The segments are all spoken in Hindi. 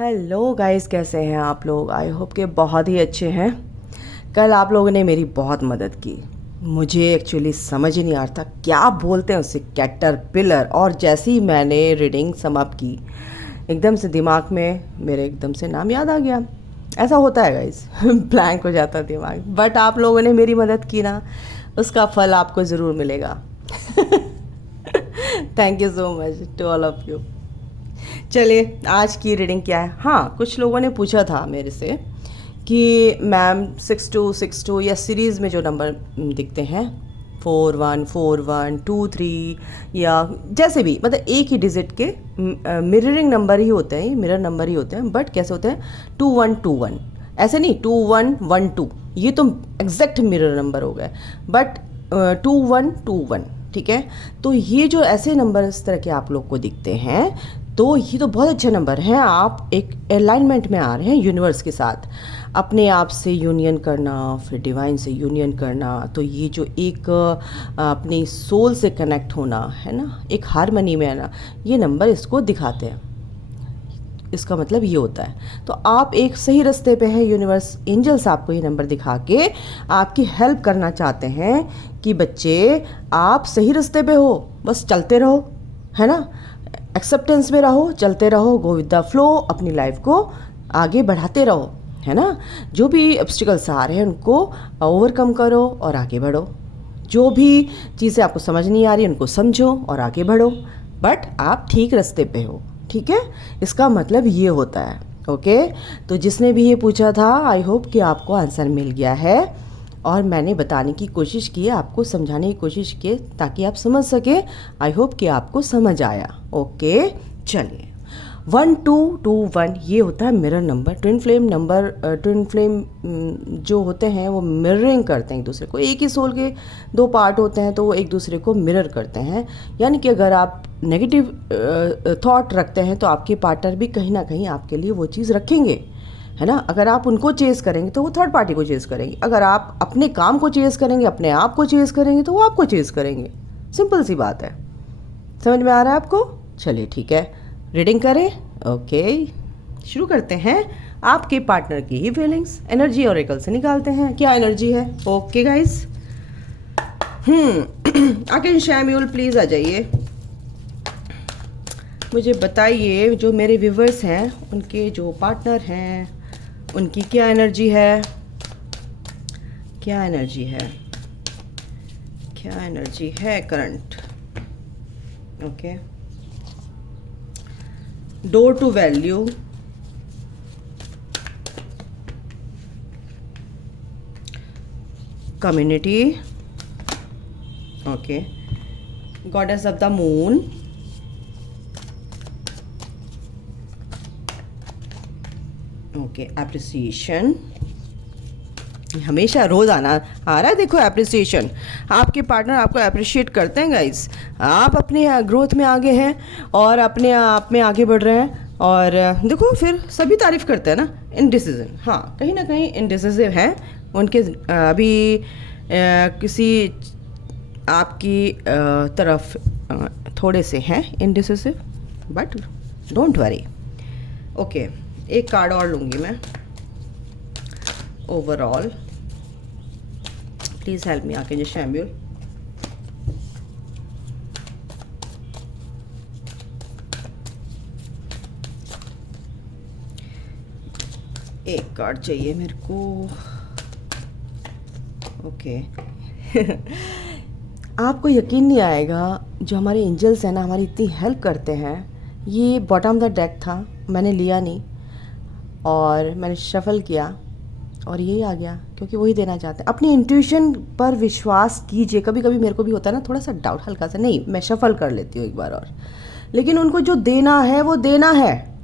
हेलो गाइस, कैसे हैं आप लोग? आई होप के बहुत ही अच्छे हैं। कल आप लोगों ने मेरी बहुत मदद की। मुझे एक्चुअली समझ ही नहीं आ रहा था क्या बोलते हैं उसे, कैटरपिलर। और जैसे ही मैंने रीडिंग समाप्त की, एकदम से दिमाग में मेरे एकदम से नाम याद आ गया। ऐसा होता है गाइस ब्लैंक हो जाता है दिमाग। बट आप लोगों ने मेरी मदद की ना, उसका फल आपको ज़रूर मिलेगा। Thank you so much to all of you. चलिए, आज की रीडिंग क्या है। हाँ, कुछ लोगों ने पूछा था मेरे से कि मैम 6262 या सीरीज़ में जो नंबर दिखते हैं 414123 या जैसे भी, मतलब एक ही डिजिट के मिररिंग नंबर ही होते हैं, मिरर नंबर ही होते हैं। बट कैसे होते हैं 2121, ऐसे नहीं 2112, ये तो एग्जैक्ट मिरर नंबर हो गए। बट 2121, ठीक है। तो ये जो ऐसे नंबर इस तरह के आप लोग को दिखते हैं, तो ये तो बहुत अच्छे नंबर हैं। आप एक अलाइनमेंट में आ रहे हैं यूनिवर्स के साथ, अपने आप से यूनियन करना, फिर डिवाइन से यूनियन करना। तो ये जो एक अपनी सोल से कनेक्ट होना है ना, एक हारमनी में आना, ये नंबर इसको दिखाते हैं। इसका मतलब ये होता है तो आप एक सही रास्ते पे हैं। यूनिवर्स एंजल्स आपको ये नंबर दिखा के आपकी हेल्प करना चाहते हैं कि बच्चे, आप सही रास्ते पे हो, बस चलते रहो, है ना। एक्सेप्टेंस में रहो, चलते रहो, गो विद द फ्लो, अपनी लाइफ को आगे बढ़ाते रहो, है ना। जो भी ऑब्स्टिकल्स आ रहे हैं उनको ओवरकम करो और आगे बढ़ो। जो भी चीज़ें आपको समझ नहीं आ रही उनको समझो और आगे बढ़ो। बट आप ठीक रास्ते पे हो, ठीक है। इसका मतलब ये होता है। ओके, तो जिसने भी ये पूछा था, आई होप कि आपको आंसर मिल गया है। और मैंने बताने की कोशिश की, आपको समझाने की कोशिश की ताकि आप समझ सके। आई होप कि आपको समझ आया। ओके, चलिए 1221 ये होता है mirror number. Twin flame number, twin flame जो होते हैं वो मिररिंग करते हैं एक दूसरे को। एक ही सोल के दो पार्ट होते हैं तो वो एक दूसरे को मिरर करते हैं। यानी कि अगर आप नेगेटिव थॉट रखते हैं तो आपके पार्टनर भी कहीं ना कहीं आपके लिए वो चीज़ रखेंगे, है ना। अगर आप उनको चेज़ करेंगे तो वो थर्ड पार्टी को चेज़ करेंगे। अगर आप अपने काम को चेज़ करेंगे, अपने आप को चेज़ करेंगे, तो वो आपको चेज़ करेंगे। सिंपल सी बात है। समझ में आ रहा है आपको? चलिए ठीक है, रीडिंग करें। ओके, शुरू करते हैं। आपके पार्टनर की ही फीलिंग्स एनर्जी ऑरेकल से निकालते हैं, क्या एनर्जी है। ओके गाइस, आर्कएंजल शैम्यूल प्लीज़ आ जाइए। मुझे बताइए जो मेरे व्यूवर्स हैं उनके जो पार्टनर हैं उनकी क्या एनर्जी है, क्या एनर्जी है, क्या एनर्जी है current. Okay, door to value, community, okay, goddess of the moon, okay, appreciation. हमेशा रोज़ आना आ रहा है, देखो एप्रिसिएशन। आपके पार्टनर आपको अप्रिशिएट करते हैं गाइस। आप अपने ग्रोथ में आगे हैं और अपने आप में आगे बढ़ रहे हैं। और देखो फिर सभी तारीफ़ करते हैं ना। इनडिसिजन, हाँ कहीं ना कहीं इनडिसिसिव हैं उनके अभी किसी आपकी तरफ थोड़े से हैं indecisive, but don't worry. Okay, एक कार्ड और लूँगी मैं। Overall please help me archangel Chamuel. एक कार्ड चाहिए मेरे को। ओके आपको यकीन नहीं आएगा, जो हमारे एंजल्स हैं ना, हमारी इतनी हेल्प करते हैं। ये बॉटम द डेक था, मैंने लिया नहीं और मैंने शफल किया और ये आ गया, क्योंकि वही देना चाहते हैं। अपनी इंट्यूशन पर विश्वास कीजिए। कभी कभी मेरे को भी होता है ना थोड़ा सा डाउट, हल्का सा, नहीं मैं शफल कर लेती हूँ एक बार और, लेकिन उनको जो देना है वो देना है।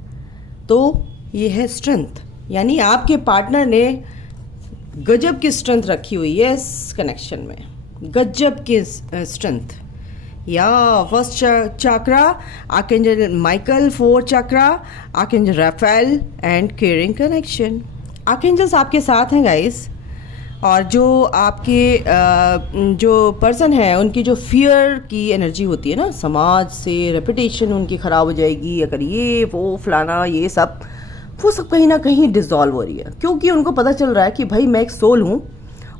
तो ये है स्ट्रेंथ, यानी आपके पार्टनर ने गजब की स्ट्रेंथ रखी हुई है इस कनेक्शन में, गजब की स्ट्रेंथ। या first chakra archangel Michael, fourth chakra archangel Raphael and caring connection. Archangels आपके साथ हैं गाइस। और जो आपके जो पर्सन है उनकी जो फियर की एनर्जी होती है ना, समाज से रेपुटेशन उनकी ख़राब हो जाएगी अगर ये वो फलाना ये सब, वो सब कहीं ना कहीं डिज़ोल्व हो रही है, क्योंकि उनको पता चल रहा है कि भाई मैं एक सोल हूँ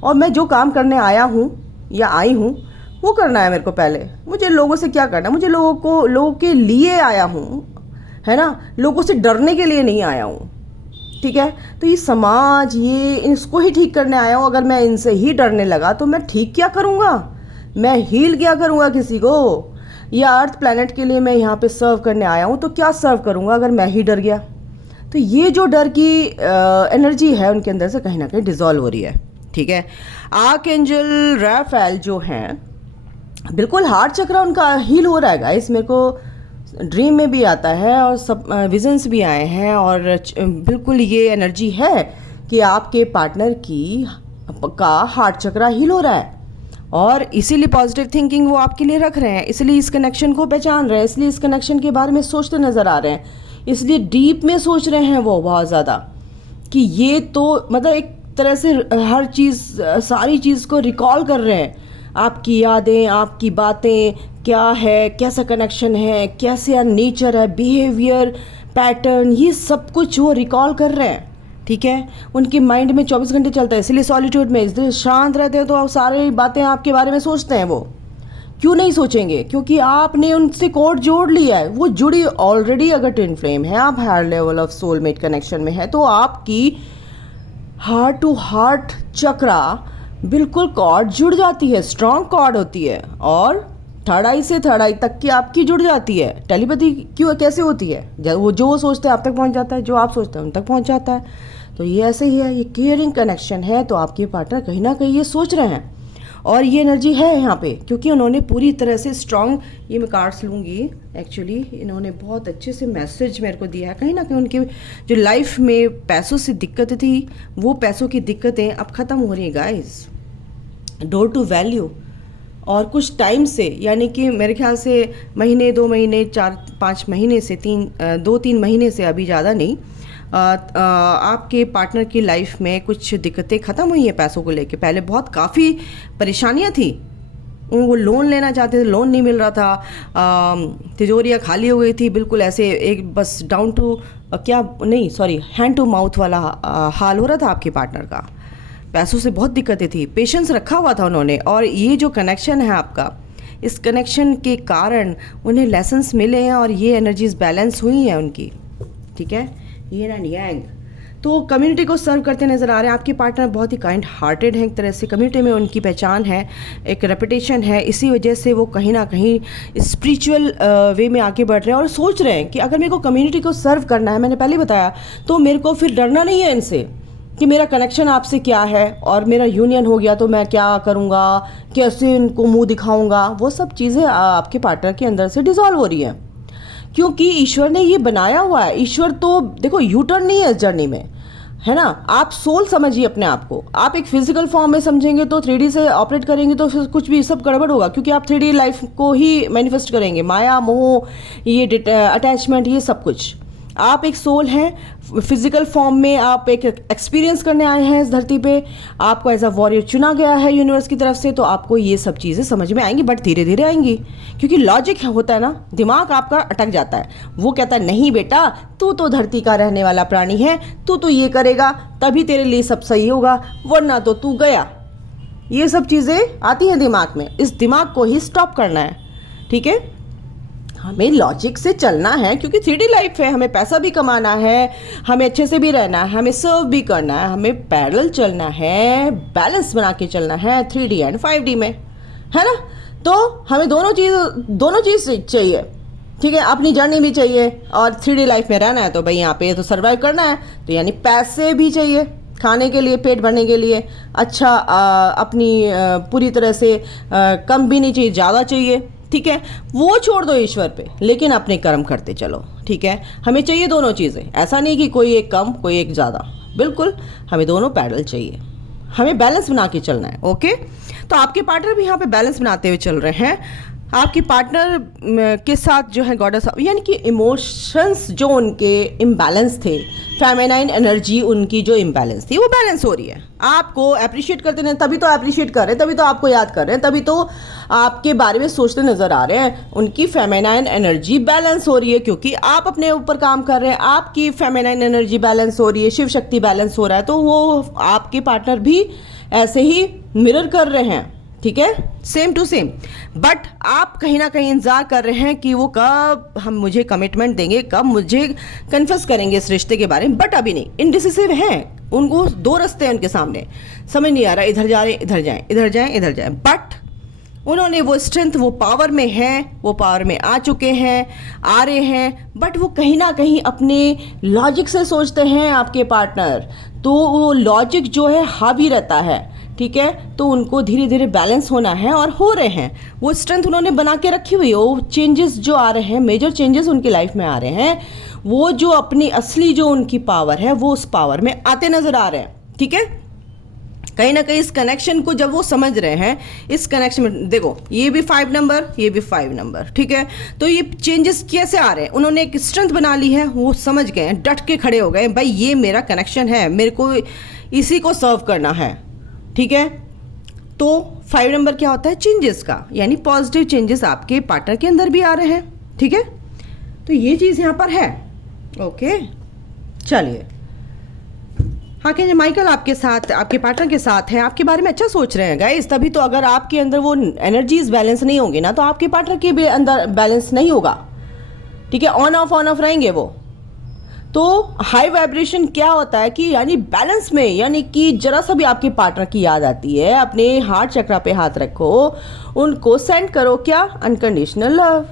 और मैं जो काम करने आया हूँ या आई हूँ वो करना है मेरे को। पहले मुझे लोगों से क्या करना है, मुझे लोगों के लिए आया हूँ, है ना, लोगों से डरने के लिए नहीं आया हूँ। ठीक है, तो ये समाज, ये इसको ही ठीक करने आया हूँ। अगर मैं इनसे ही डरने लगा तो मैं ठीक क्या करूँगा, मैं हील क्या करूँगा किसी को? या अर्थ प्लैनेट के लिए मैं यहाँ पे सर्व करने आया हूँ, तो क्या सर्व करूँगा अगर मैं ही डर गया? तो ये जो डर की एनर्जी है उनके अंदर से कहीं ना कहीं डिज़ोल्व हो रही है। ठीक है, आर्कएंजल राफेल जो हैं, बिल्कुल हार्ट चक्र उनका हील हो रहा है गाइस। मेरे को ड्रीम में भी आता है और सब विजन्स भी आए हैं, और बिल्कुल ये एनर्जी है कि आपके पार्टनर का हार्ट चक्र हील हो रहा है, और इसीलिए पॉजिटिव थिंकिंग वो आपके लिए रख रहे हैं, इसलिए इस कनेक्शन को पहचान रहे हैं, इसलिए इस कनेक्शन के बारे में सोचते नज़र आ रहे हैं, इसलिए डीप में सोच रहे हैं वो बहुत ज़्यादा, कि ये तो मतलब एक तरह से हर चीज़, सारी चीज़ को रिकॉल कर रहे हैं। आपकी यादें, आपकी बातें क्या है, कैसा कनेक्शन है, कैसे नेचर है, बिहेवियर पैटर्न, ये सब कुछ वो रिकॉल कर रहे हैं। ठीक है, उनके माइंड में 24 घंटे चलता है, इसलिए सॉलिट्यूड में, इसलिए शांत रहते हैं तो आप सारी बातें आपके बारे में सोचते हैं। वो क्यों नहीं सोचेंगे? क्योंकि आपने उनसे कोड जोड़ लिया है, वो जुड़ी ऑलरेडी। अगर ट्विन फ्लेम है, आप higher level of soulmate connection में है, तो आपकी हार्ट टू हार्ट चक्रा बिल्कुल कॉर्ड जुड़ जाती है, स्ट्रॉन्ग कॉर्ड होती है, और थर्ड आई से थर्ड आई तक की आपकी जुड़ जाती है। टेलीपैथी क्यों कैसे होती है? जब वो जो सोचते हैं आप तक पहुंच जाता है, जो आप सोचते हैं उन तक पहुंच जाता है। तो ये ऐसे ही है, ये केयरिंग कनेक्शन है। तो आपके पार्टनर कहीं ना कहीं ये सोच रहे हैं, और ये एनर्जी है यहाँ पे, क्योंकि उन्होंने पूरी तरह से स्ट्रॉन्ग, ये मैं कार्ड्स लूँगी एक्चुअली, इन्होंने बहुत अच्छे से मैसेज मेरे को दिया है। कहीं ना कहीं उनकी जो लाइफ में पैसों से दिक्कत थी, वो पैसों की दिक्कतें अब ख़त्म हो रही हैं गाइस। डोर टू वैल्यू, और कुछ टाइम से, यानी कि मेरे ख्याल से महीने, 2 महीने, 4-5 महीने से, 2-3 महीने से, अभी ज़्यादा नहीं, आपके पार्टनर की लाइफ में कुछ दिक्कतें ख़त्म हुई हैं पैसों को लेके। पहले बहुत काफ़ी परेशानियां थी, वो लोन लेना चाहते थे, लोन नहीं मिल रहा था, तिजोरियाँ खाली हो गई थी, बिल्कुल ऐसे एक बस down to hand to mouth वाला हाल हो रहा था आपके पार्टनर का। पैसों से बहुत दिक्कतें थी, पेशेंस रखा हुआ था उन्होंने, और ये जो कनेक्शन है आपका, इस कनेक्शन के कारण उन्हें लेसन्स मिले हैं, और ये एनर्जीज बैलेंस हुई हैं उनकी। ठीक है, ये एंड यांग, तो कम्युनिटी को सर्व करते नज़र आ रहे हैं। आपके पार्टनर बहुत ही काइंड हार्टेड हैं, एक तरह से कम्युनिटी में उनकी पहचान है, एक रेपुटेशन है, इसी वजह से वो कहीं ना कहीं स्पिरिचुअल वे में आगे बढ़ रहे हैं, और सोच रहे हैं कि अगर मेरे को कम्युनिटी को सर्व करना है, मैंने पहले बताया, तो मेरे को फिर डरना नहीं है इनसे, कि मेरा कनेक्शन आपसे क्या है, और मेरा यूनियन हो गया तो मैं क्या करूँगा, कैसे इनको मुंह दिखाऊंगा। वो सब चीज़ें आपके पार्टनर के अंदर से डिज़ोल्व हो रही हैं, क्योंकि ईश्वर ने ये बनाया हुआ है। ईश्वर तो देखो यू टर्न नहीं है इस जर्नी में, है ना। आप सोल समझिए अपने आप को। आप एक फिजिकल फॉर्म में समझेंगे तो 3D से ऑपरेट करेंगे तो फिर कुछ भी सब गड़बड़ होगा, क्योंकि आप 3D लाइफ को ही मैनिफेस्ट करेंगे। माया, मोह, ये अटैचमेंट, ये सब कुछ। आप एक सोल हैं, फिजिकल फॉर्म में आप एक एक्सपीरियंस करने आए हैं इस धरती पे, आपको एज अ वॉरियर चुना गया है यूनिवर्स की तरफ से, तो आपको ये सब चीज़ें समझ में आएंगी, बट धीरे धीरे आएंगी, क्योंकि लॉजिक होता है ना, दिमाग आपका अटक जाता है। वो कहता है नहीं बेटा, तू तो धरती का रहने वाला प्राणी है, तू तो ये करेगा तभी तेरे लिए सब सही होगा, वरना तो तू गया। ये सब चीज़ें आती हैं दिमाग में, इस दिमाग को ही स्टॉप करना है। ठीक है, हमें लॉजिक से चलना है, क्योंकि 3D लाइफ है, हमें पैसा भी कमाना है, हमें अच्छे से भी रहना है, हमें सर्व भी करना है, हमें पैरेलल चलना है, बैलेंस बना के चलना है 3D एंड 5D में, है ना। तो हमें दोनों चीज़ चाहिए। ठीक है, अपनी जर्नी भी चाहिए, और 3D लाइफ में रहना है तो भाई यहाँ पे तो सर्वाइव करना है, तो यानी पैसे भी चाहिए खाने के लिए, पेट भरने के लिए। अच्छा, अपनी पूरी तरह से कम भी नहीं चाहिए, ज़्यादा चाहिए। ठीक है, वो छोड़ दो ईश्वर पे, लेकिन अपने कर्म करते चलो। ठीक है, हमें चाहिए दोनों चीज़ें, ऐसा नहीं कि कोई एक कम कोई एक ज़्यादा, बिल्कुल हमें दोनों पैरेलल चाहिए, हमें बैलेंस बना के चलना है। ओके, तो आपके पार्टनर भी यहाँ पे बैलेंस बनाते हुए चल रहे हैं। आपके पार्टनर के साथ जो है गॉडेस, यानी कि इमोशंस जो उनके इम्बैलेंस थे, फेमिनाइन एनर्जी उनकी जो इम्बैलेंस थी वो बैलेंस हो रही है। आपको अप्रिशिएट करते नहीं, तभी तो अप्रिशिएट कर रहे हैं, तभी तो आपको याद कर रहे हैं, तभी तो आपके बारे में सोचते नज़र आ रहे हैं। उनकी फेमिनाइन एनर्जी बैलेंस हो रही है क्योंकि आप अपने ऊपर काम कर रहे हैं, आपकी फेमिनाइन एनर्जी बैलेंस हो रही है, शिव शक्ति बैलेंस हो रहा है, तो वो आपके पार्टनर भी ऐसे ही मिरर कर रहे हैं, ठीक है, सेम टू सेम। बट आप कहीं ना कहीं इंतजार कर रहे हैं कि वो कब हम मुझे कमिटमेंट देंगे, कब मुझे कन्फेस करेंगे इस रिश्ते के बारे में, बट अभी नहीं, इनडिसिसिव हैं। उनको दो रास्ते हैं उनके सामने, समझ नहीं आ रहा, इधर जा रहे इधर जाएं, इधर जाएं, इधर जाएं। बट उन्होंने वो स्ट्रेंथ, वो पावर में हैं, वो पावर में आ चुके हैं, आ रहे हैं, बट वो कहीं ना कहीं अपने लॉजिक से सोचते हैं आपके पार्टनर, तो वो लॉजिक जो है हावी रहता है, ठीक है। तो उनको धीरे धीरे बैलेंस होना है और हो रहे हैं। वो स्ट्रेंथ उन्होंने बना के रखी हुई है। वो चेंजेस जो आ रहे हैं, मेजर चेंजेस उनकी लाइफ में आ रहे हैं, वो जो अपनी असली जो उनकी पावर है वो उस पावर में आते नजर आ रहे हैं, ठीक है। कहीं ना कहीं इस कनेक्शन को जब वो समझ रहे हैं, इस कनेक्शन में देखो ये भी 5 नंबर, ये भी 5 नंबर, ठीक है। तो ये चेंजेस कैसे आ रहे हैं, उन्होंने एक स्ट्रेंथ बना ली है, वो समझ गए हैं, डट के खड़े हो गए, भाई ये मेरा कनेक्शन है, मेरे को इसी को सर्व करना है, ठीक है। तो 5 नंबर क्या होता है, चेंजेस का, यानी पॉजिटिव चेंजेस आपके पार्टनर के अंदर भी आ रहे हैं, ठीक है। तो ये चीज़ यहाँ पर है, ओके। चलिए, हाँ कहेंगे माइकल आपके साथ, आपके पार्टनर के साथ है, आपके बारे में अच्छा सोच रहे हैं गाइस, तभी तो। अगर आपके अंदर वो एनर्जीज बैलेंस नहीं होंगी ना, तो आपके पार्टनर के भी अंदर बैलेंस नहीं होगा, ठीक है। ऑन ऑफ रहेंगे वो। तो हाई वाइब्रेशन क्या होता है कि यानी बैलेंस में, यानी कि जरा सा भी आपके पार्टनर की याद आती है, अपने हार्ट चक्रा पे हाथ रखो, उनको सेंड करो क्या, unconditional love,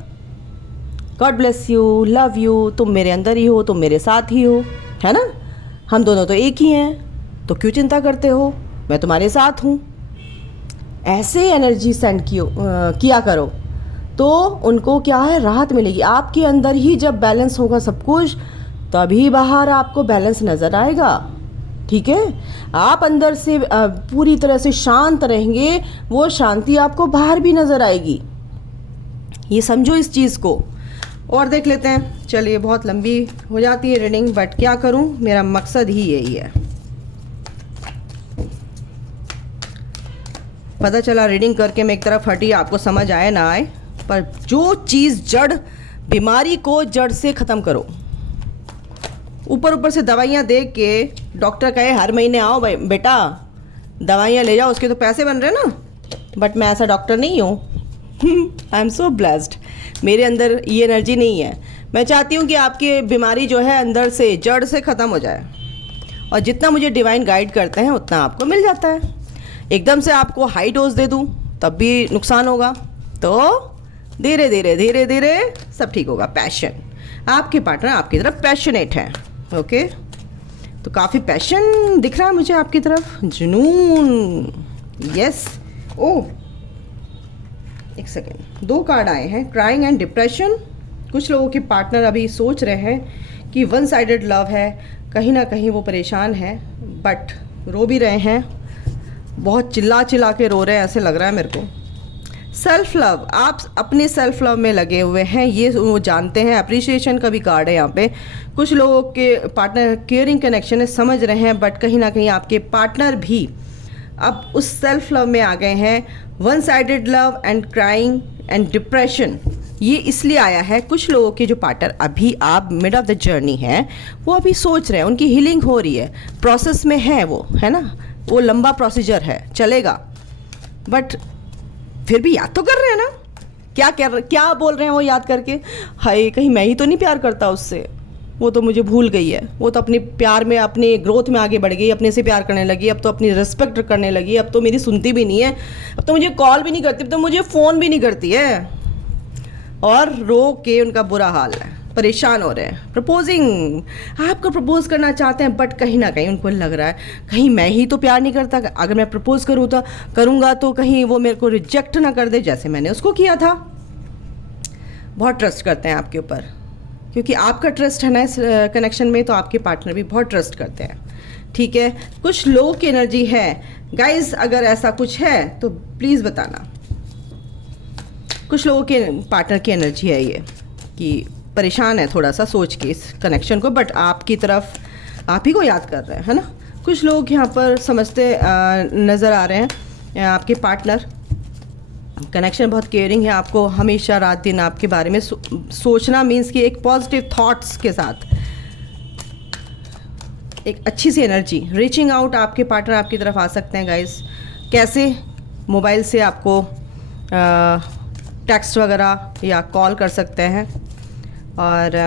God bless you, love you, तुम मेरे अंदर ही हो, तुम मेरे साथ ही हो, है ना, हम दोनों तो एक ही हैं, तो क्यों चिंता करते हो, मैं तुम्हारे साथ हूँ। ऐसे एनर्जी सेंड किया करो, तो उनको क्या है, राहत मिलेगी। आपके अंदर ही जब बैलेंस होगा सब कुछ, तभी बाहर आपको बैलेंस नज़र आएगा, ठीक है। आप अंदर से पूरी तरह से शांत रहेंगे, वो शांति आपको बाहर भी नज़र आएगी। ये समझो इस चीज़ को। और देख लेते हैं, चलिए बहुत लंबी हो जाती है रीडिंग, बट क्या करूं, मेरा मकसद ही यही है। पता चला रीडिंग करके मैं एक तरफ हटी, आपको समझ आए ना आए, पर जो चीज़ जड़, बीमारी को जड़ से ख़त्म करो। ऊपर से दवाइयाँ दे के डॉक्टर कहे हर महीने आओ भाई बेटा दवाइयाँ ले जाओ, उसके तो पैसे बन रहे हैं ना, बट मैं ऐसा डॉक्टर नहीं हूँ। आई एम सो ब्लेस्ड, मेरे अंदर ये एनर्जी नहीं है। मैं चाहती हूँ कि आपकी बीमारी जो है अंदर से, जड़ से ख़त्म हो जाए, और जितना मुझे डिवाइन गाइड करते हैं उतना आपको मिल जाता है। एकदम से आपको हाई डोज दे दूँ तब भी नुकसान होगा, तो धीरे धीरे धीरे धीरे सब ठीक होगा। पैशन, आपके पार्टनर आपकी तरफ पैशनेट है, ओके। तो काफ़ी पैशन दिख रहा है मुझे आपकी तरफ, जुनून, यस। ओह एक सेकेंड, 2 कार्ड आए हैं, क्राइंग एंड डिप्रेशन। कुछ लोगों के पार्टनर अभी सोच रहे हैं कि वन साइडेड लव है, कहीं ना कहीं वो परेशान है, बट रो भी रहे हैं, बहुत चिल्ला चिल्ला के रो रहे हैं ऐसे लग रहा है मेरे को। सेल्फ लव, आप अपने सेल्फ लव में लगे हुए हैं, ये वो जानते हैं। अप्रिसिएशन का भी कार्ड है यहाँ पे। कुछ लोगों के पार्टनर केयरिंग कनेक्शन है, समझ रहे हैं, बट कहीं ना कहीं आपके पार्टनर भी अब उस सेल्फ लव में आ गए हैं। One sided love and crying and depression, ये इसलिए आया है, कुछ लोगों के जो पार्टनर अभी आप मिड ऑफ द जर्नी हैं, वो अभी सोच रहे हैं, उनकी हीलिंग हो रही है, प्रोसेस में है वो, है ना, वो लंबा प्रोसीजर है, चलेगा, बट फिर भी याद तो कर रहे हैं ना। क्या बोल रहे हैं वो याद करके, हाय कहीं मैं ही तो नहीं प्यार करता उससे, वो तो मुझे भूल गई है, वो तो अपने प्यार में, अपने ग्रोथ में आगे बढ़ गई, अपने से प्यार करने लगी, अब तो अपनी रिस्पेक्ट करने लगी, अब तो मेरी सुनती भी नहीं है, अब तो मुझे कॉल भी नहीं करती, अब तो मुझे फ़ोन भी नहीं करती है, और रो के उनका बुरा हाल है, परेशान हो रहे हैं। प्रपोजिंग, आपको प्रपोज करना चाहते हैं, बट कहीं ना कहीं उनको लग रहा है कहीं मैं ही तो प्यार नहीं करता, अगर मैं प्रपोज करूँगा तो कहीं वो मेरे को रिजेक्ट ना कर दे जैसे मैंने उसको किया था। बहुत ट्रस्ट करते हैं आपके ऊपर, क्योंकि आपका ट्रस्ट है ना इस कनेक्शन में, तो आपके पार्टनर भी बहुत ट्रस्ट करते हैं, ठीक है। कुछ लो की एनर्जी है गाइज, अगर ऐसा कुछ है तो प्लीज़ बताना। कुछ लोगों के पार्टनर की एनर्जी है ये कि परेशान है थोड़ा सा सोच के इस कनेक्शन को, बट आपकी तरफ आप ही को याद कर रहे हैं, है ना। कुछ लोग यहाँ पर समझते नज़र आ रहे हैं। आपके पार्टनर कनेक्शन बहुत केयरिंग है, आपको हमेशा रात दिन आपके बारे में सोचना मीन्स कि एक पॉजिटिव थॉट्स के साथ एक अच्छी सी एनर्जी रीचिंग आउट। आपके पार्टनर आपकी तरफ आ सकते हैं गाइस। कैसे? मोबाइल से आपको टेक्स्ट वगैरह या कॉल कर सकते हैं। और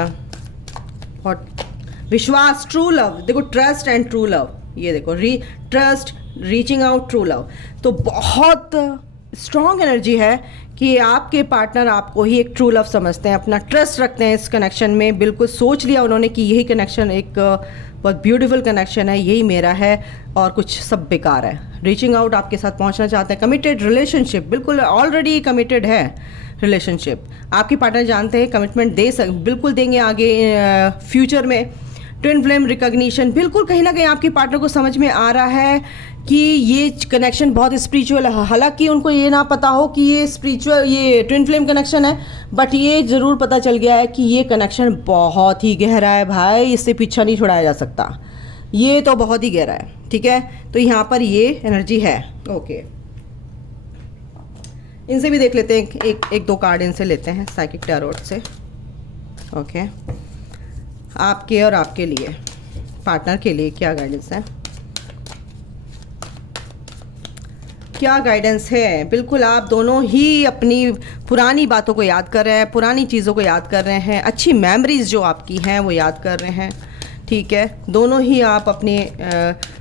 विश्वास, ट्रू लव, देखो ट्रस्ट एंड ट्रू लव, ये देखो trust, reaching out, true love, तो बहुत स्ट्रॉन्ग एनर्जी है कि आपके पार्टनर आपको ही एक ट्रू लव समझते हैं, अपना ट्रस्ट रखते हैं इस कनेक्शन में। बिल्कुल सोच लिया उन्होंने कि यही कनेक्शन एक बहुत ब्यूटीफुल कनेक्शन है, यही मेरा है और कुछ सब बेकार है। रीचिंग आउट आपके साथ पहुंचना चाहते हैं। कमिटेड रिलेशनशिप, बिल्कुल ऑलरेडी कमिटेड है रिलेशनशिप। आपके पार्टनर जानते हैं कमिटमेंट बिल्कुल देंगे आगे फ्यूचर में। ट्विन फ्लेम रिकॉग्निशन, बिल्कुल कहीं ना कहीं आपके पार्टनर को समझ में आ रहा है कि ये कनेक्शन बहुत स्पिरिचुअल है। हालांकि उनको ये ना पता हो कि ये स्पिरिचुअल, ये ट्विन फ्लेम कनेक्शन है, बट ये ज़रूर पता चल गया है कि ये कनेक्शन बहुत ही गहरा है भाई, इससे पीछा नहीं छुड़ाया जा सकता, ये तो बहुत ही गहरा है। ठीक है, तो यहाँ पर ये एनर्जी है। ओके, इनसे भी देख लेते हैं, एक दो कार्ड इनसे लेते हैं साइकिक टैरोट से। ओके, आपके और आपके लिए, पार्टनर के लिए क्या गाइडेंस है, क्या गाइडेंस है। बिल्कुल आप दोनों ही अपनी पुरानी बातों को याद कर रहे हैं, पुरानी चीज़ों को याद कर रहे हैं, अच्छी मेमोरीज जो आपकी हैं वो याद कर रहे हैं। ठीक है, दोनों ही आप अपने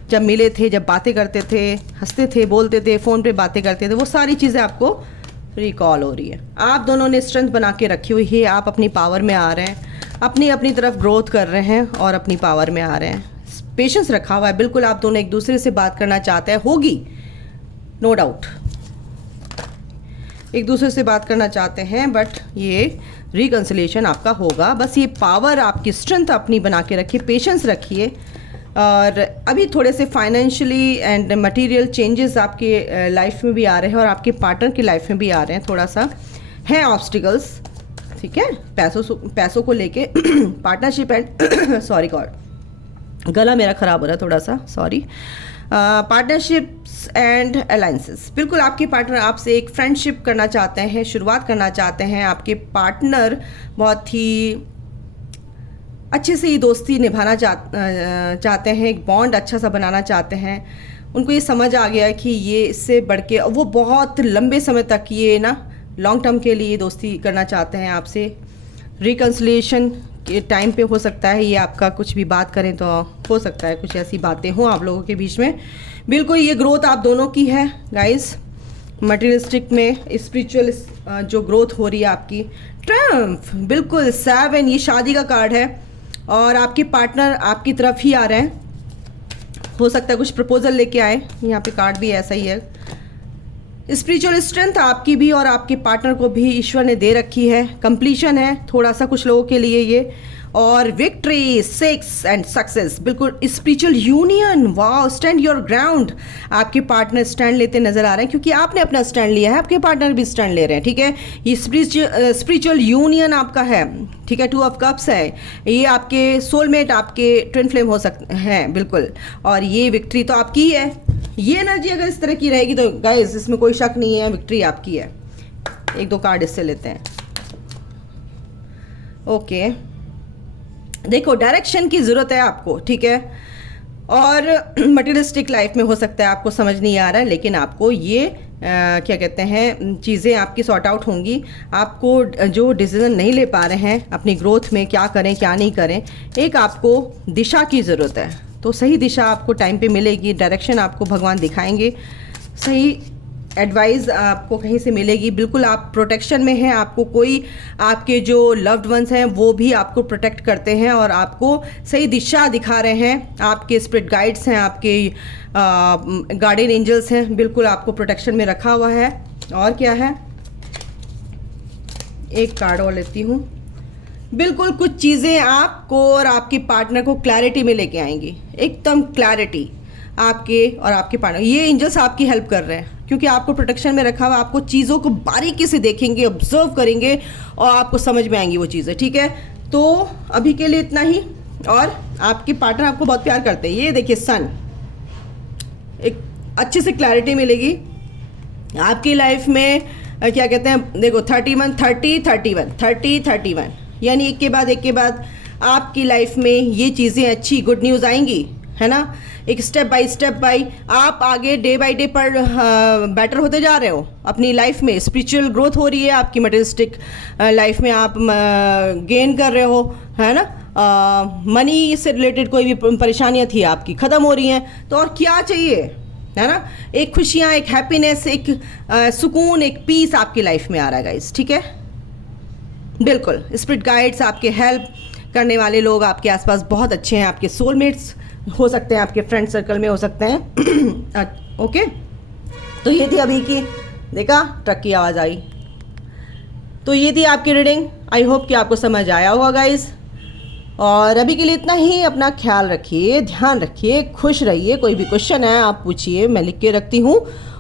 जब मिले थे, जब बातें करते थे, हंसते थे, बोलते थे, फ़ोन पे बातें करते थे, वो सारी चीज़ें आपको रिकॉल हो रही है। आप दोनों ने स्ट्रेंथ बना के रखी हुई है, आप अपनी पावर में आ रहे हैं, अपनी अपनी तरफ ग्रोथ कर रहे हैं और अपनी पावर में आ रहे हैं। पेशेंस रखा हुआ है, बिल्कुल आप दोनों एक दूसरे से बात करना चाहते हैं, होगी नो डाउट, एक दूसरे से बात करना चाहते हैं, बट ये रिकंसिलिएशन आपका होगा। बस ये पावर, आपकी स्ट्रेंथ अपनी बना के रखिए, पेशेंस रखिए। और अभी थोड़े से फाइनेंशियली एंड मटेरियल चेंजेस आपके लाइफ में भी आ रहे हैं और आपके पार्टनर की लाइफ में भी आ रहे हैं, थोड़ा सा है ऑब्स्टिकल्स। ठीक है, पैसों को लेके पार्टनरशिप एंड सॉरी गॉड, गला मेरा ख़राब हो रहा है थोड़ा सा, सॉरी। पार्टनरशिप्स एंड अलायंसेस, बिल्कुल आपके पार्टनर आपसे एक फ्रेंडशिप करना चाहते हैं, शुरुआत करना चाहते हैं। आपके पार्टनर बहुत ही अच्छे से ये दोस्ती निभाना चाहते हैं, एक बॉन्ड अच्छा सा बनाना चाहते हैं। उनको ये समझ आ गया कि ये इससे बढ़ के वो बहुत लंबे समय तक ये ना लॉन्ग टर्म के लिए दोस्ती करना चाहते हैं आपसे। रिकंसिलिएशन के टाइम पे हो सकता है ये आपका कुछ भी बात करें तो हो सकता है कुछ ऐसी बातें हों आप लोगों के बीच में। बिल्कुल ये ग्रोथ आप दोनों की है गाइस, मटेरियलिस्टिक में स्पिरिचुअल जो ग्रोथ हो रही है आपकी। ट्रम्प, बिल्कुल 7, ये शादी का कार्ड है और आपके पार्टनर आपकी तरफ ही आ रहे हैं, हो सकता है कुछ प्रपोजल लेके आए, यहाँ पे कार्ड भी ऐसा ही है। स्पिरिचुअल स्ट्रेंथ आपकी भी और आपके पार्टनर को भी ईश्वर ने दे रखी है। कंप्लीशन है थोड़ा सा कुछ लोगों के लिए ये, और विक्ट्री, 6 एंड सक्सेस, बिल्कुल spiritual union. Wow, stand your ground, आपके पार्टनर स्टैंड लेते नजर आ रहे हैं क्योंकि आपने अपना स्टैंड लिया है, आपके पार्टनर भी स्टैंड ले रहे हैं। ठीक है, ये स्पिरिचुअल यूनियन आपका है। ठीक है, 2 ऑफ कप्स है, ये आपके सोलमेट, आपके ट्विन फ्लेम हो सकते हैं बिल्कुल, और ये विक्ट्री तो आपकी ही है। ये एनर्जी अगर इस तरह की रहेगी तो गाइस इसमें कोई शक नहीं है, विक्ट्री आपकी है। 1-2 कार्ड इससे लेते हैं। ओके, देखो डायरेक्शन की ज़रूरत है आपको, ठीक है, और मटेरियलिस्टिक लाइफ में हो सकता है आपको समझ नहीं आ रहा है, लेकिन आपको ये क्या कहते हैं चीज़ें आपकी सॉर्ट आउट होंगी। आपको जो डिसीजन नहीं ले पा रहे हैं अपनी ग्रोथ में, क्या करें क्या नहीं करें, एक आपको दिशा की ज़रूरत है, तो सही दिशा आपको टाइम पे मिलेगी, डायरेक्शन आपको भगवान दिखाएंगे, सही एडवाइस आपको कहीं से मिलेगी। बिल्कुल आप प्रोटेक्शन में हैं, आपको कोई आपके जो लव्ड वंस हैं वो भी आपको प्रोटेक्ट करते हैं और आपको सही दिशा दिखा रहे हैं। आपके स्पिरिट गाइड्स हैं, आपके गार्डियन एंजल्स हैं, बिल्कुल आपको प्रोटेक्शन में रखा हुआ है। और क्या है, एक कार्ड और लेती हूँ। बिल्कुल कुछ चीज़ें आपको और आपके पार्टनर को क्लैरिटी में लेके आएंगी, एकदम क्लैरिटी आपके और आपके पार्टनर। ये एंजल्स आपकी हेल्प कर रहे हैं, क्योंकि आपको प्रोटेक्शन में रखा हुआ, आपको चीज़ों को बारीकी से देखेंगे, ऑब्जर्व करेंगे और आपको समझ में आएंगी वो चीज़ें, ठीक है। तो अभी के लिए इतना ही, और आपके पार्टनर आपको बहुत प्यार करते हैं। ये देखिए सन, एक अच्छे से क्लैरिटी मिलेगी आपकी लाइफ में। क्या कहते हैं, देखो 31 30 31 30 31, यानी एक के बाद एक के बाद आपकी लाइफ में ये चीज़ें अच्छी गुड न्यूज़ आएंगी, है ना। एक स्टेप बाय आप आगे डे बाय डे पर बेटर होते जा रहे हो अपनी लाइफ में। स्पिरिचुअल ग्रोथ हो रही है आपकी, मटेरियलिस्टिक लाइफ में आप गेन कर रहे हो, है ना। मनी से रिलेटेड कोई भी परेशानियां थी आपकी ख़त्म हो रही हैं। तो और क्या चाहिए, है ना। एक खुशियाँ, एक हैप्पीनेस, एक सुकून, एक पीस आपकी लाइफ में आ रहा है गाइस, ठीक है। बिल्कुल स्पिरिट गाइड्स, आपके हेल्प करने वाले लोग आपके आसपास बहुत अच्छे हैं। आपके सोलमेट्स हो सकते हैं, आपके फ्रेंड सर्कल में हो सकते हैं। ओके, तो ये थी अभी की, देखा ट्रक की आवाज़ आई। तो ये थी आपकी रीडिंग। आई होप कि आपको समझ आया होगा गाइस। और अभी के लिए इतना ही। अपना ख्याल रखिए, ध्यान रखिए, खुश रहिए। कोई भी क्वेश्चन है आप पूछिए, मैं लिख के रखती हूँ,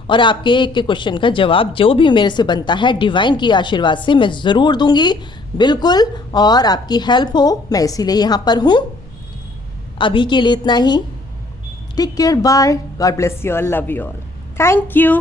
और आपके एक के क्वेश्चन का जवाब जो भी मेरे से बनता है डिवाइन की आशीर्वाद से मैं ज़रूर दूंगी, बिल्कुल। और आपकी हेल्प हो, मैं इसीलिए यहाँ पर हूँ। अभी के लिए इतना ही। Take care, bye, God bless you all, love you all, thank you.